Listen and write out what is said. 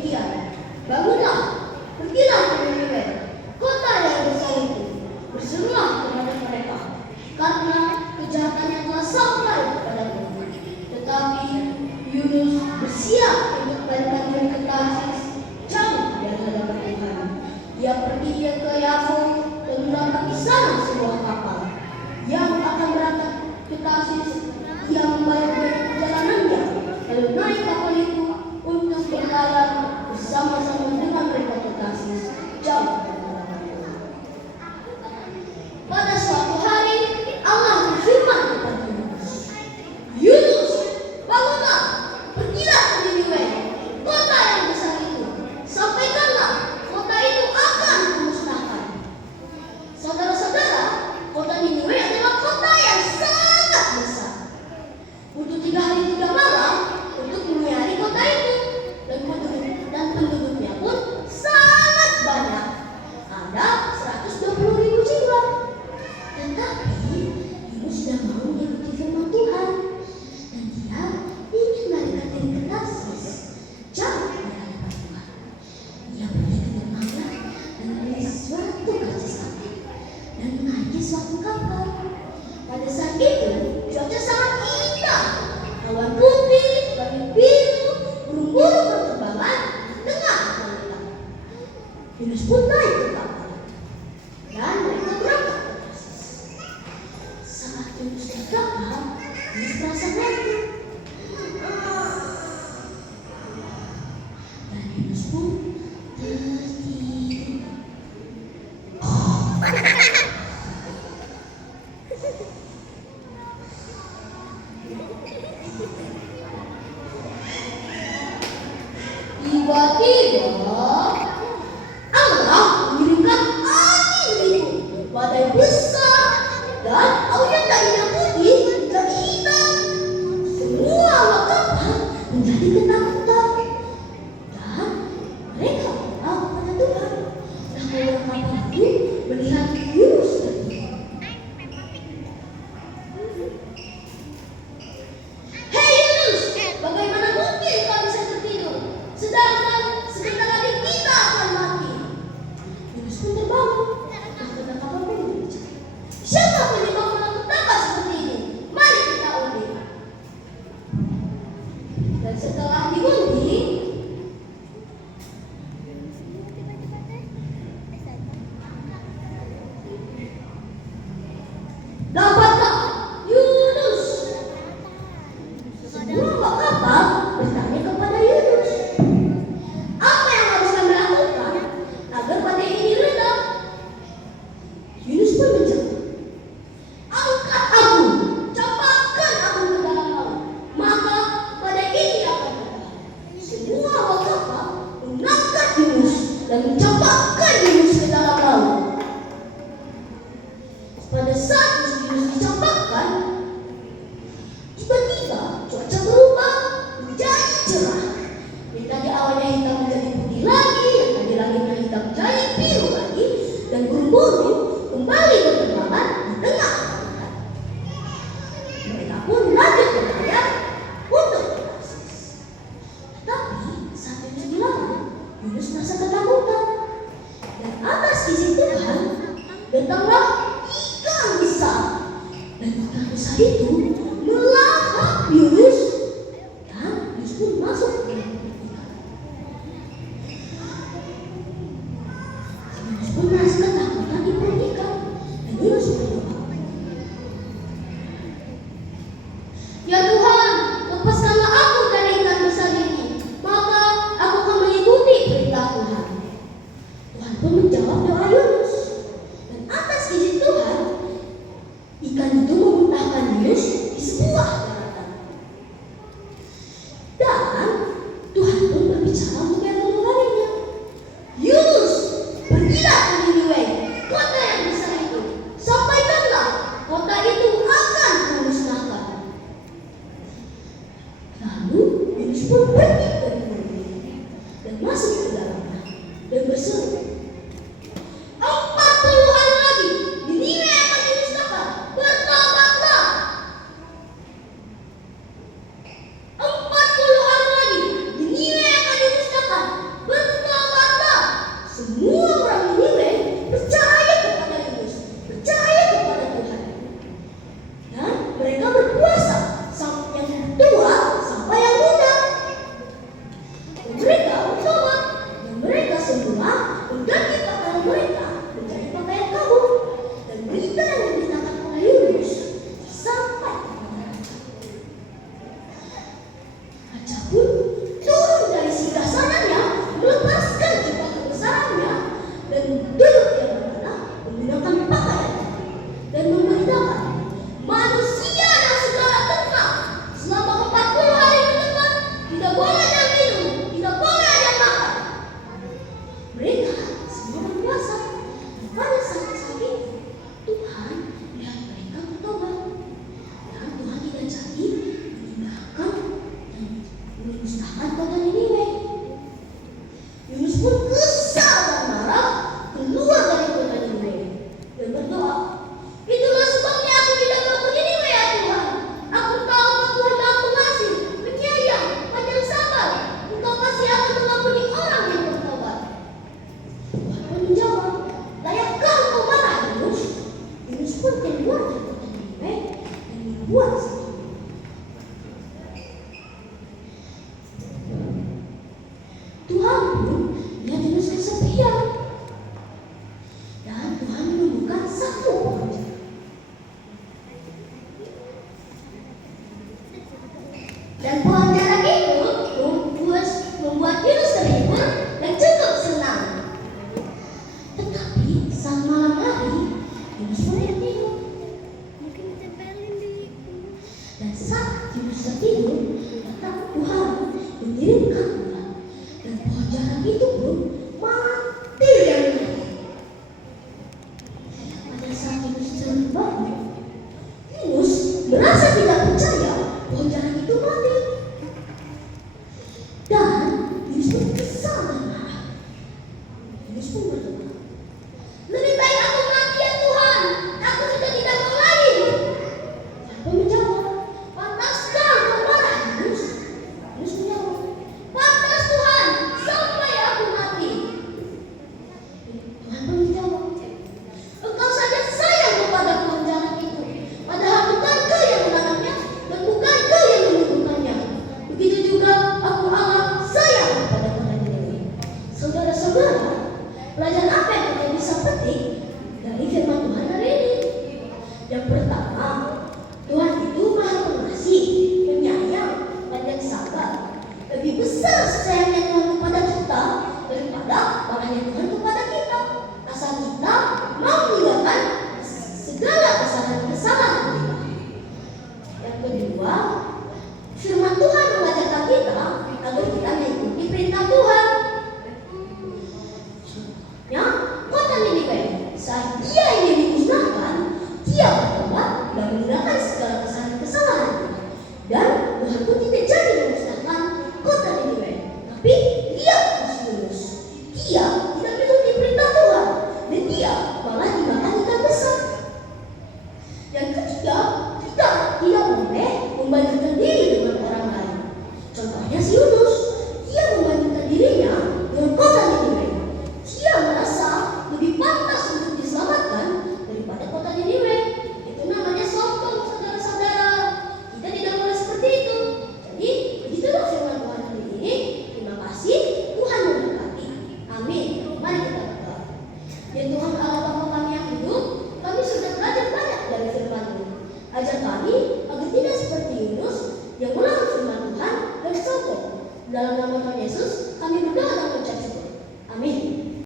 demikian, bangunlah, pergilah ke Niniwe, kota yang besar itu, berserulah kepada mereka, karena kejahatannya telah sampai kepadamu. Tetapi Yunus bersiap untuk balik ke Tarsis, jauh dari hadapan Tuhan. Ia pergi ke Yafa dan mendapat di sana sebuah kapal yang akan berangkat ke Tarsis. Ia membayar perjalanannya, lalu naik kapal itu untuk berlayar bersama-sama dengan mereka ke Tarsis, jauh dari hadapan Tuhan. Pada suatu hari Allah berfirman kepada Yunus, "Yunus, bangunlah, pergilah ke Niniwe, kota yang besar itu. Sampaikanlah, kota itu akan kumusnahkan." Saudara-saudara, kota Niniwe adalah kota yang sangat besar. Butuh 3 hari 3 malam untuk menyiari kota itu, dan penduduknya pun sangat banyak. Ada 120.000 jiwa. Tetapi Yunus sudah mau mengikuti firman Tuhan, dan dia ingin melarikan diri ke Tarsis, jauh dari hadapan Tuhan. Ia pergi ke dermaga dan membeli suatu kaca sakit dan menaiki suatu kapal. Pada saat itu cuaca sangat indah, awan putih, langit biru, burung-burung berterbangan di tengah lautan. Yunus pun naik ke kapal dan mereka berangkat ke Tarsis. Saat Yunus di kapal, Yunus merasa ngantuk. Dan Yunus pun tertidur. Tiba-tiba Allah mengirimkan angin itu, badai besar, dan awan tadinya putih menjadi hitam. Semua awak kapal menjadi ketakutan, dan mereka berdoa kepada Tuhan. Nah, awak kapal itu melihat Yunus tertidur. "Hei Yunus, bagaimana mungkin kau bisa tertidur? Sedangkan sebentar lagi kita akan mati." Yunus pun terbangun dan kata kapal pun berbicara, "Siapa penyebab menakut-nakut seperti ini? Mari kita undi." Dan setelah diundi, dapatlah Yunus. Semua awak kapal bertanya kepada Yunus, "Apa yang harus kami lakukan agar badai ini reda?" Yunus pun menjawab, "Angkat aku, campakkan aku ke dalam laut, maka badai ini akan reda." Semua awak kapal mengangkat Yunus dan mencampakkan Yunus ke dalam laut. Pada saat Yunus dicampakkan, tiba-tiba cuaca berubah menjadi cerah. Yang tadi awannya hitam menjadi putih lagi, yang tadi langitnya hitam menjadi biru lagi, dan burung-burung kembali berterbangan di tengah lautan. Mereka pun lanjut berlayar untuk ke Tarsis. Tetapi saat Yunus di laut, Yunus merasa ketakutan. Dan atas izin Tuhan datanglah ikan besar, dan ikan besar itu melahap Yunus, dan Yunus pun masuk ke dalam perut ikan. Yunus pun merasa ketakutan di perut ikan, dan Yunus berdoa, "Ya Tuhan, lepaskanlah aku dari ikan besar ini, maka aku akan mengikuti perintah Tuhan." Tuhan pun menjawab doa Yunus, dan atas izin Tuhan, ikan itu memuntahkan Yunus di sebuah daratan. Dan Tuhan pun berbicara untuk yang kedua kalinya, "Yunus, pergilah ke Niniwe, kota yang besar itu. Sampaikanlah, kota itu akan kumusnahkan." Lalu Yunus pun pergi ke Niniwe dan masuk ke dalamnya dan berseru, "40 hari lagi Niniwe akan dimusnahkan. Bertobatlah." 40 hari lagi Niniwe akan dimusnahkan. Tuhan pun melihat Yunus kesepian. Dan Tuhan menumbuhkan satu pohon jara. Dan pohon jara itu membuat Yunus terhibur dan cukup senang. Tetapi saat malam hari, Yunus pun tertidur. Dan saat Yunus tertidur, datang Tuhan mengirimkan ular, dan pohon jara itu pun mati dan mati. Pada saat Yunus terbangun, Yunus merasa tidak percaya pohon jara itu mati. Dan Yunus pun kesal dan marah. Yunus pun berdoa, "Lebih baik aku mati ya Tuhan, aku sudah tidak mau lagi." Tuhan menjawab, "Pantaskah kau marah, Yunus?" Yunus menjawab, "Pantas Tuhan, sampai aku mati." Tuhan pun menjawab, "Engkau saja sayang kepada pohon jara itu, padahal bukan kau yang menanamnya dan bukan kau yang menumbuhkannya. Begitu juga aku Allah sayang kepada kota Niniwe." Saudara-saudara, pelajaran apa yang kita bisa petik dari firman Tuhan hari ini? Yang pertama, Tuhan itu Maha Pengasih, penyayang, panjang sabar. Lebih besar sayangnya Tuhan kepada kita daripada marahnya Tuhan kepada kita. Asal kita mau meninggalkan segala kesalahan-kesalahan kita. Yang kedua, firman Tuhan mengajarkan kita agar kita mengikuti perintah Tuhan. Contohnya, kota Niniwe, saat dia ingin dimusnahkan, dia bertobat dan meninggalkan segala kesalahan-kesalahan. Dan Tuhan pun tidak jadi memusnahkan kota Niniwe, tapi dia terus lurus. Dia